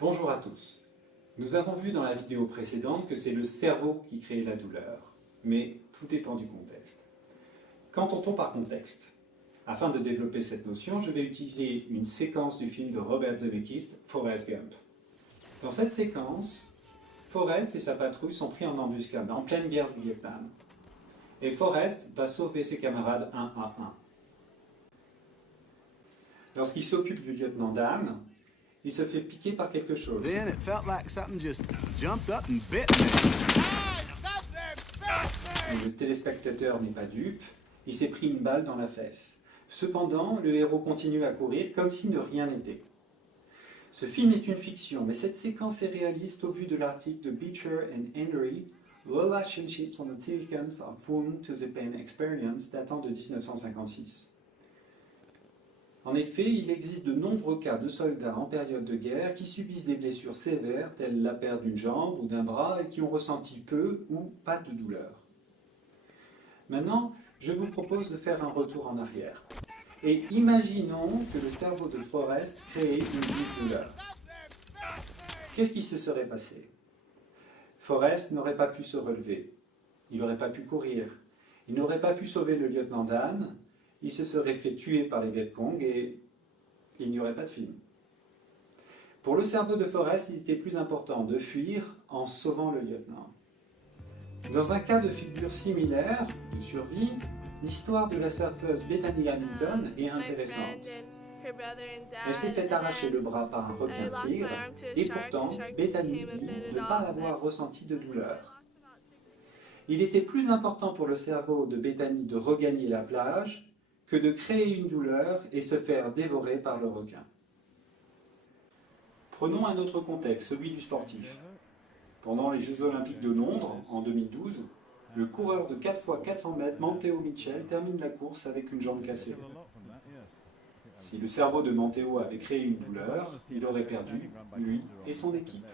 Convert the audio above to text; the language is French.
Bonjour à tous. Nous avons vu dans la vidéo précédente que c'est le cerveau qui crée la douleur, mais tout dépend du contexte. Qu'entend-on par contexte? Afin de développer cette notion, je vais utiliser une séquence du film de Robert Zemeckis, Forrest Gump. Dans cette séquence, Forrest et sa patrouille sont pris en embuscade en pleine guerre du Vietnam. Et Forrest va sauver ses camarades un à un. Lorsqu'il s'occupe du lieutenant Dan, il se fait piquer par quelque chose. Then it felt like something just jumped up and bit me. Et le téléspectateur n'est pas dupe, il s'est pris une balle dans la fesse. Cependant, le héros continue à courir comme si de rien n'était. Ce film est une fiction, mais cette séquence est réaliste au vu de l'article de Beecher and Henry, Relationships on the Significance of Wound to the Pain Experience, datant de 1956. En effet, il existe de nombreux cas de soldats en période de guerre qui subissent des blessures sévères, telles la perte d'une jambe ou d'un bras, et qui ont ressenti peu ou pas de douleur. Maintenant, je vous propose de faire un retour en arrière. Et imaginons que le cerveau de Forrest crée une vive douleur. Qu'est-ce qui se serait passé? Forrest n'aurait pas pu se relever, il n'aurait pas pu courir, il n'aurait pas pu sauver le lieutenant Dan, il se serait fait tuer par les Viet Cong et il n'y aurait pas de film. Pour le cerveau de Forrest, il était plus important de fuir en sauvant le lieutenant. Dans un cas de figure similaire, de survie, l'histoire de la surfeuse Bethany Hamilton est intéressante. Elle s'est fait arracher le bras par un requin-tigre et pourtant, Bethany dit ne pas avoir ressenti de douleur. Il était plus important pour le cerveau de Bethany de regagner la plage que de créer une douleur et se faire dévorer par le requin. Prenons un autre contexte, celui du sportif. Pendant les Jeux Olympiques de Londres, en 2012, le coureur de 4x400 mètres, Matteo Mitchell, termine la course avec une jambe cassée. Si le cerveau de Matteo avait créé une douleur, il aurait perdu, lui et son équipe.